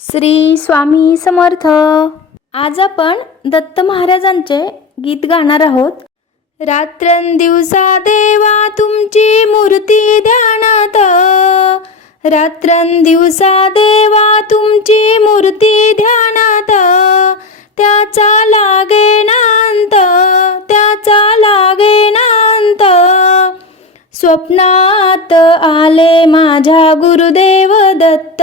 श्री स्वामी समर्थ. आज आपण दत्त महाराजांचे गीत गाणार आहोत. रात्रंदिवसा देवा तुमची मूर्ती ध्यानात. रात्रंदिवसा देवा तुमची मूर्ती ध्यानात. त्याचा लागे नांत त्याचा लागे नांत. स्वप्नात आले माझ्या गुरुदेव दत्त.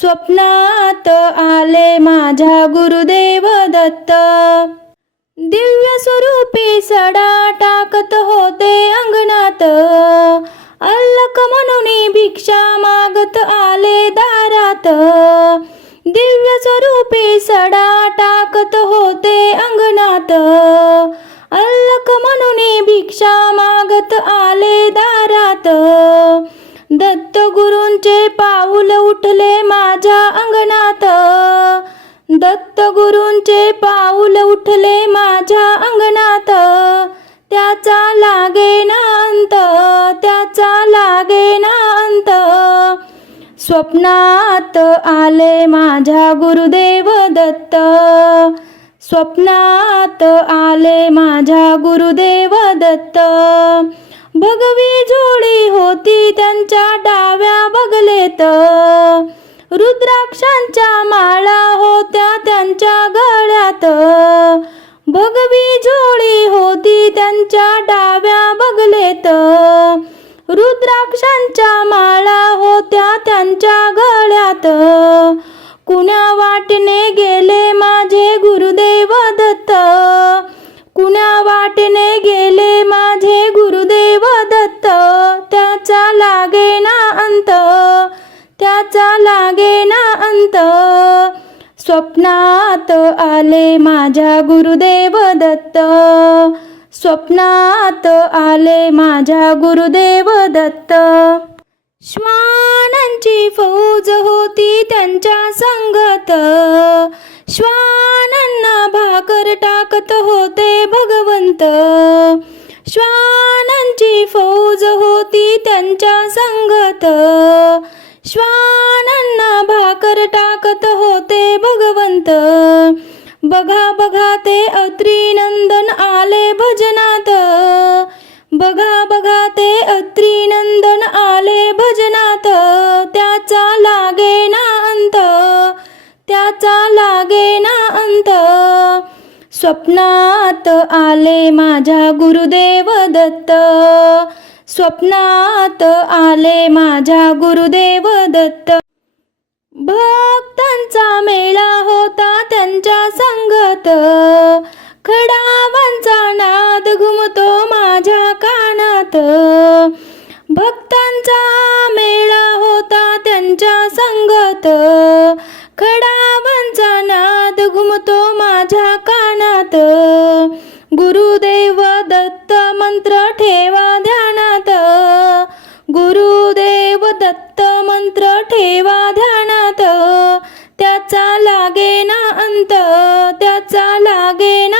स्वप्नात आले माझ्या गुरुदेव दत्त. दिव्य स्वरूपी सडा टाकत होते अंगणात. अल्लक म्हणून भिक्षा मागत आले दारात. दिव्य स्वरूपी सडा टाकत होते अंगणात. अल्लक म्हणून भिक्षा मागत आले दारात. दत्तगुरूंचे पाऊल उठले माझ्या अंगणात. दत्त गुरूंचे पाऊल उठले माझ्या अंगणात. त्याचा लागे नांत त्याचा लागे नांत स्वप्नात आले माझ्या गुरुदेव दत्त. स्वप्नात आले माझ्या गुरुदेव दत्त. होती त्यांच्या डाव्या बगलेत. रुद्राक्षांच्या माळा होत्या त्यांच्या गळ्यात. भगवी झोळी होती त्यांच्या डाव्या बगलेत. रुद्राक्षांच्या माळा होत्या त्यांच्या गळ्यात. कुण्या वाटने गेले माझे गुरुदेव दत्त? स्वप्नात आले माझ्या गुरुदेव दत्त. स्वप्नात आले माझ्या गुरुदेव दत्त. श्वानांची फौज होती त्यांच्या संगत. श्वानांना भाकर टाकत होते भगवंत. श्वानांची फौज होती त्यांच्या संगत. श्वान अत्री नंदन अत्रिनंदन आले भजनात. बघा बघा ते अत्रिनंदन आले भजनात. त्याचा लागे ना अंत. त्याचा लागे ना अंत. स्वप्नात आले माझ्या गुरुदेव दत्त. स्वप्नात आले माझ्या गुरुदेव दत्त. भक्तांचा मेळा होता त्यांच्या संगत. खडावांचा नाद घुमतो माझ्या कानात. भक्तांचा मेळा होता त्यांच्या संगत. खडावांचा नाद घुमतो माझ्या कानात. गुरुदेव दत्त मंत्र ठेवा ध्यानात. गुरुदेव दत्त मंत्र ठेवा ध्यानात. त्याचा लागेना अंत त्याचा लागेना